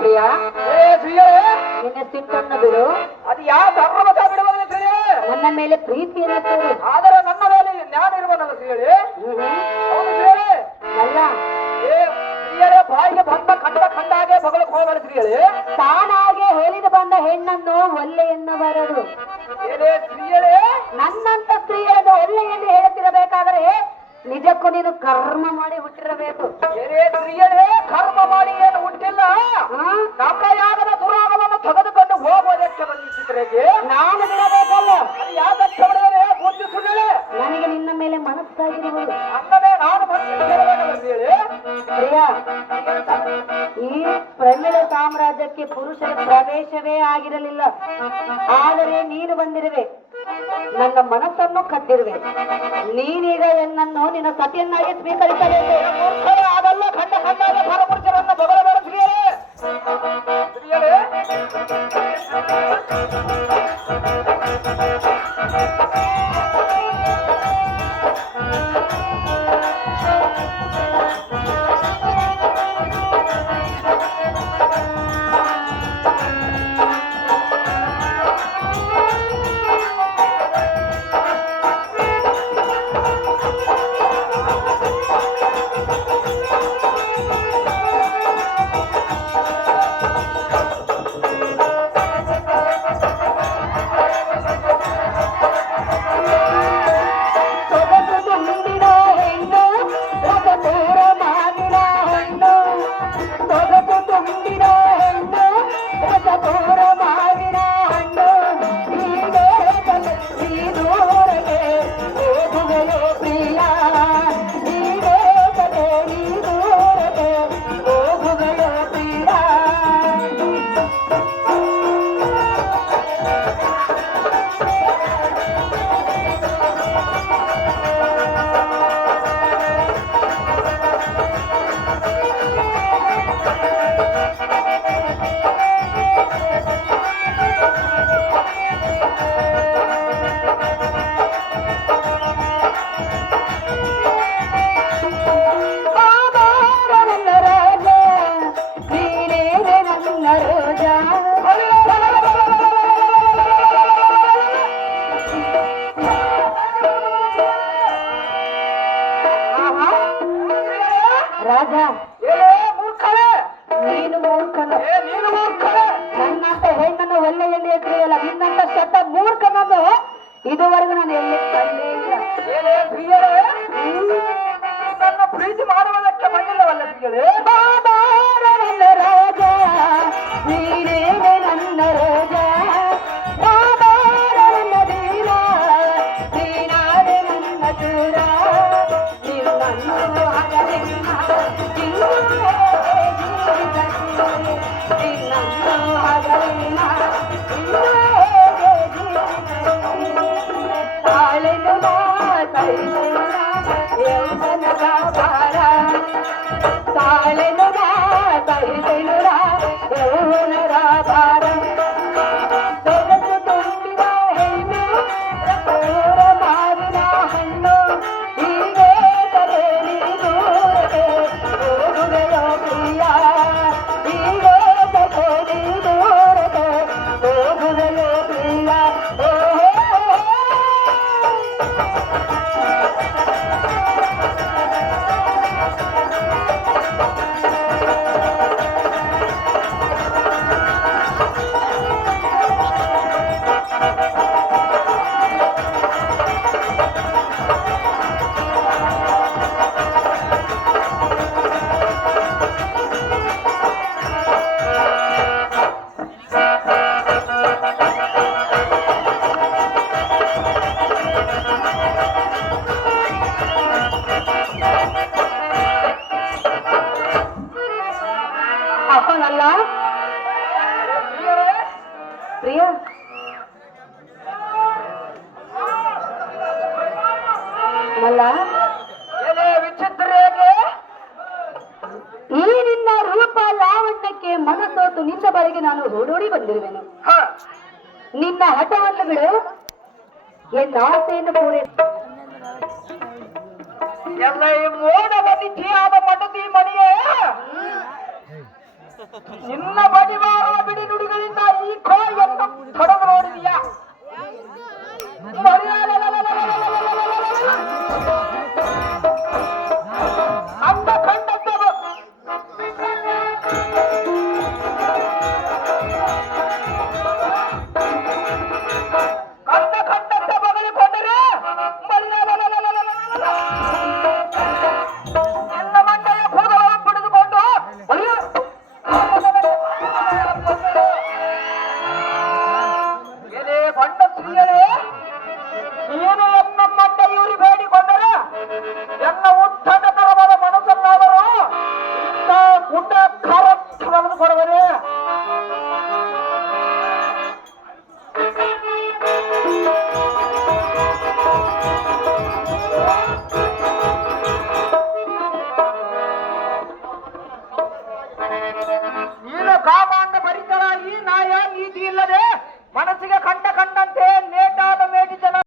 ಪ್ರಿಯ? ನಿನ್ನ ಸಿಟ್ಟನ್ನು ಬಿಡು. ಅದು ಯಾವ ಧರ್ಮದ ಬಿಡುವುದಿಲ್ಲ ನನ್ನ ಮೇಲೆ ಪ್ರೀತಿಯನ್ನು ತೋರು. ಆದರೆ ನನ್ನ ಮೇಲೆ ಜ್ಞಾನ ಇರುವನಲ್ಲ ಹೇಳಿ. ಹೌದು ಶ್ರೀಯೇ ಅಲ್ಲ. ಏ ಬಾಯಿಗೆ ಬಂದ ಕಂಡ ಕಂಡಾಗೆ ಬಗಳಕ್ಕೆ ಹೋಗಬೇಡ ಶ್ರೀಯೇ ತಾನಾಗೆ ಹೇಳಿದ ಬಂದ ಹೆಣ್ಣನ್ನು ಒಲ್ಲೆ ಎನ್ನಬಾರದು ಏನೇ ಶ್ರೀಯರೇ ನನ್ನಂತ ಸ್ತ್ರೀಯನ್ನು ನೀನು ಕರ್ಮ ಮಾಡಿ ಹುಟ್ಟಿರಬೇಕು? ಕರ್ಮ ಮಾಡಿ ಏನು ಹುಟ್ಟಿಲ್ಲ? ನಮ್ಮ ಯಾಗದ ದುರಾಗವನ್ನು ತೆಗೆದುಕೊಂಡು ಹೋಗೋದಕ್ಕೆ ಬಂದಿದ್ದರೆ ನಾನು ಬಿಡಬೇಕಲ್ಲ. ಬಿಡದೆ ನನಗೆ ನಿನ್ನ ಮೇಲೆ ಮನಸ್ಸಾಗಿರುವುದು ಅನ್ನವೇ ನಾನು ಬಂದಿದ್ದೇನೆ ಈ ಪ್ರಮಿಳ ಸಾಮ್ರಾಜ್ಯಕ್ಕೆ ಪುರುಷರ ಪ್ರವೇಶವೇ ಆಗಿರಲಿಲ್ಲ. ಆದರೆ ನೀನು ಬಂದಿರುವೆ. ನನ್ನ ಮನಸ್ಸನ್ನು ಕದ್ದಿರುವೆ ನೀನೀಗ ಎನ್ನನ್ನು ನಿನ್ನ ಸತಿಯನ್ನಾಗಿ ಸ್ವೀಕರಿಸಬೇಕು. ರಾಜ. ಏ ನೀನು ಮೂರ್ಖನ. ಏ ನೀನು ಮೂರ್ಖರೇ. ನನ್ನಂತ ಹೆಣ್ಣನ್ನು ಎದುರಿಯಲ್ಲ ನಿನ್ನಂತ ಶತ ಮೂರ್ಖನನ್ನು ಇದುವರೆಗೂ ನಾನು ಎಲ್ಲಿ ಕಂಡೇ ಇಲ್ಲ ಏನೇ ಪ್ರಿಯರೇ ನನ್ನ ಪ್ರೀತಿ ಮಾಡುವುದಕ್ಕೆ ಬಂದಿಲ್ಲವಲ್ಲ ಪ್ರಿಯರೇ ಬಾಬಾರ ರಾಜ ನೀನೇ ನನ್ನ ರೋಜ. Thank you. ಮಲ್ಲ ಏನೇ ವಿಚಿತ್ರೇಗೆ ಈ ನಿನ್ನ ರೂಪ ಲಾವಣ್ಯಕ್ಕೆ ಮನಸೋತು ನಿನ್ನ ಬಳಿಗೆ ನಾನು ಓಡೋಡಿ ಬಂದಿರುವೆನು. ಹಾ. ನಿನ್ನ ಹಠವನ್ನು ಬಿಡು. ಎನ್ನ ಆಸೆಯನ್ನು ಪೂರೈಸ ಎಲ್ಲ ಈ ಮೋಡ ಬದಿ ಮಡದಿ ಮಣಿಯೇ. ನಿನ್ನ kuralını koru beni.